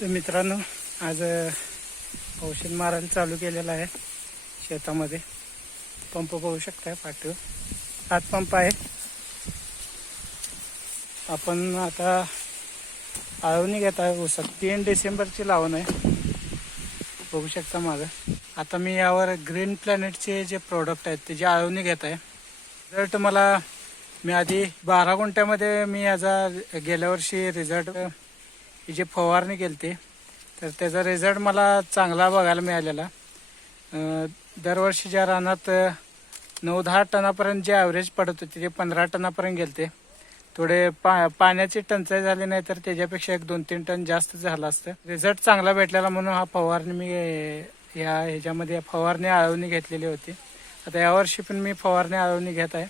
तर मित्रांनो, आज औषध मारायला चालू केलेलं आहे शेतामध्ये. पंप पाहू शकताय पाठीवर, हात पंप आहे. आपण आता आळवणी घेत आहे ऊसात. 3 डिसेंबरची लावण आहे, बघू शकता मागं. आता मी यावर ग्रीन प्लॅनेटचे जे प्रोडक्ट आहेत त्याची आळवणी घेत आहे. रिझल्ट मला, मी आधी 12 गुंठ्यामध्ये मी याचा गेल्या वर्षी रिझल्ट ही जी फवारणी केली होती तर त्याचा रिझल्ट मला चांगला बघायला मिळालेला. दरवर्षीच्या रानात 9-10 टनापर्यंत जे ॲव्हरेज पडत होते ते 15 टनापर्यंत गेले. थोडे पाण्याची टंचाई झाली नाही तर त्याच्यापेक्षा 1-2-3 टन जास्त झालं असतं. रिझल्ट चांगला भेटलेला म्हणून हा फवारणी मी ह्याच्यामध्ये फवारणी आळवणी घेतलेली होती. आता यावर्षी पण मी फवारणी आळवणी घेत आहे.